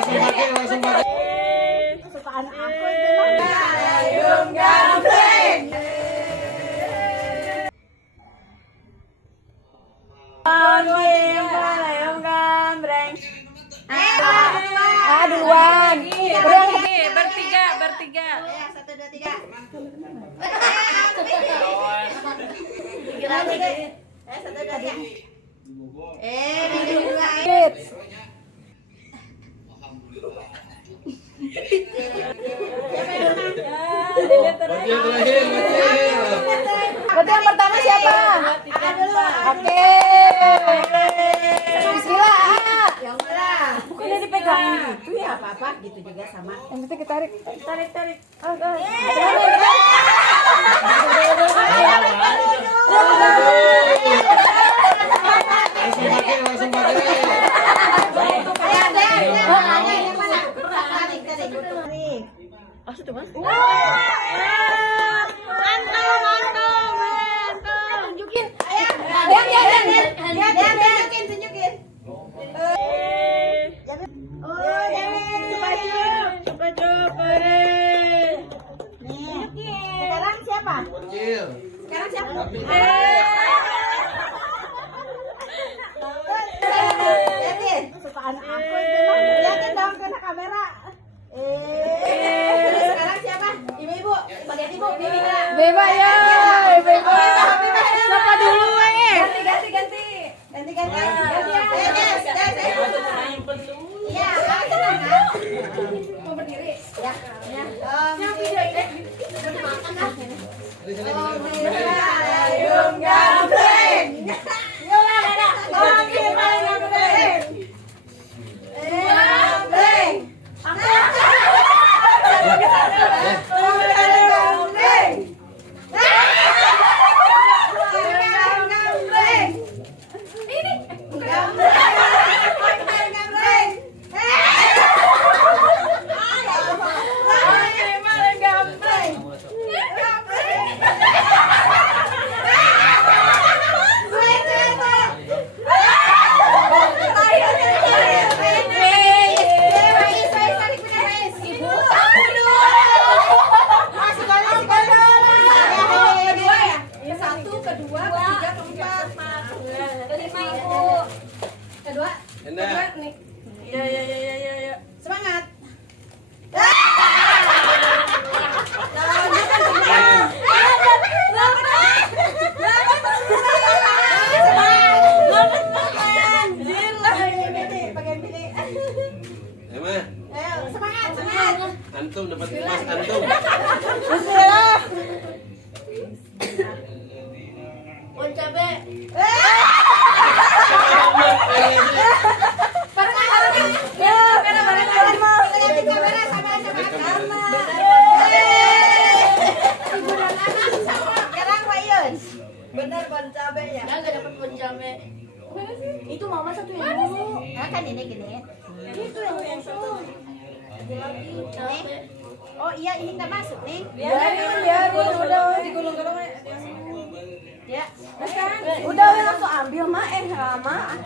langsung pakai. Kesukaan aku itu Payung Gambreng. Payung Gambreng. Duluan. Bertiga. 1, 2, 3. Berarti yang pertama siapa? Oke. Bismillah. Yang mana? Bukannya dipegang gitu ya? Apa-apa gitu juga sama. Yang penting ketarik. Tarik. Langsung pakai. Tunjukin. Tunjukin. Sekarang siapa? Lihatin. Kesukaan aku itu. Lihatin dong kena kamera. Terus sekarang siapa? Ibu-ibu. Bagian ibu. Beba ya. Beba. Siapa dulu Ganti. Iya, mau berdiri. Ya. Payung Gambreng. Iya. Semangat. Semangat. Antum dapat emas antum. Bon cabe. Benar bon cabe ya? Enggak dapat bon cabe. Itu mama satu yang dulu. Kan ini gini. Itu yang dulu. Oh iya, ini nggak masuk nih. Biarin, udah digulung-gulung Ya. udah langsung ambil mah lama.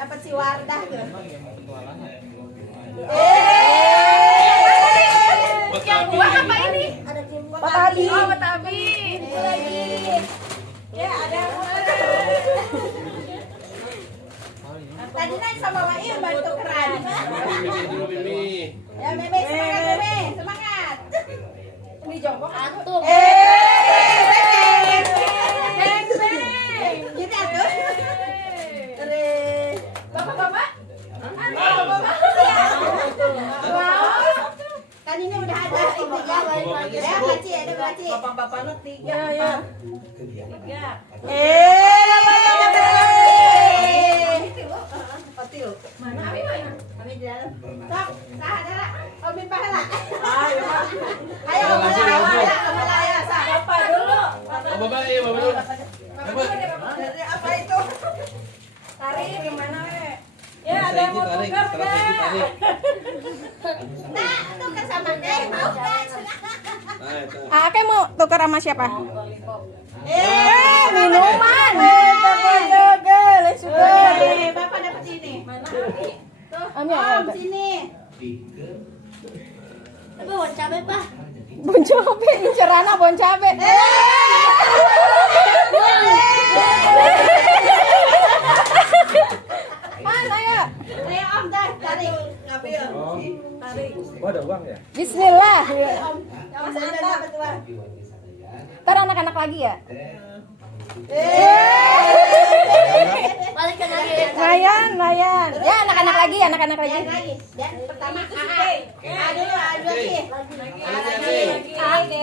Dapat si Wardah tuh. Yang dua apa ini? Ada tim Batabi. Oh, Batabi. Itu lagi. Ya, ada. Tadi naik sama Wail bantu keran. Mimi. Ya, Meme semangat, Meme. Semangat. Ini jongkok aku. Beng. Gitu atuh. Terus. Bapak-bapak? Kan ini udah ada itu ya. Ya, baci, ada baci. Bapak-bapak lu 3 ya. Mana Ami mana? Ami di dalam. Sok, saha Ami pahala. Ayo, pahala ya, sah. Apa dulu? Bapak dulu. Apa itu? Tarik gimana, We? Ya ada tarik. Strategi tarik. Nah, tukar sama deh. Mau nggak? Ake mau tukar sama siapa? Minuman. Bapak dapat ini. Mana? Ami apa? Sini. Tapi mau cabai pak. Bon cabe, incerana bon cabe. Mana ya? Ayo Om dah tarik. Ngambil. Oh, ada uang ya? Bismillah. Mas Anda dapat uang. Ntar anak-anak lagi ya? Balikan lagi. Layan. Ya anak-anak lagi. Yang lagi. Dan pertama AA. A dulu, A dulu lagi.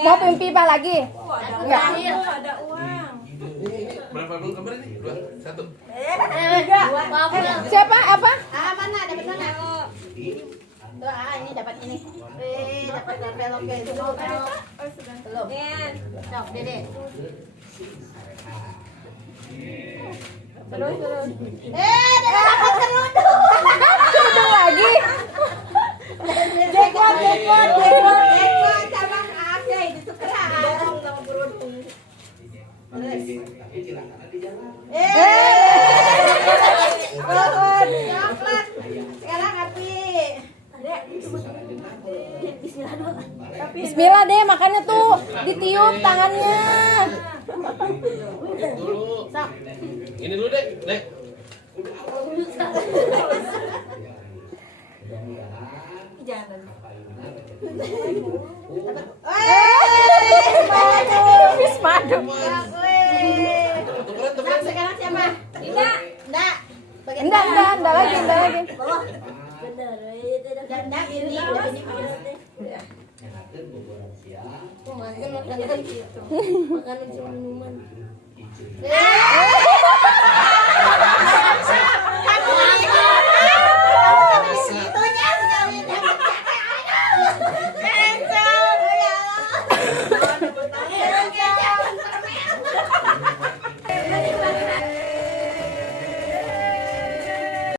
Mau pimpah lagi? Enggak. Ada uang. Ini berapa belum kabar ini? 2, 1. Siapa? Apa? AA mana? Dapat mana? Tuh AA ini dapat ini. Dapat belok ke itu. Belum. Sok, Dede. Dede dapat kerudung. Kerudung lagi. Jackpot sama Ake ditukeran. Sama kerudung. Coklat. Sekarang api. Bismillah deh, makannya tuh ditiup tangannya. Dulu. Ini dulu, Dek. Dek. Bismadu. Tukeran. Sekarang siapa? Enggak. Enggak lagi. Dan ini udah ini. Makanan sama minuman. Eh,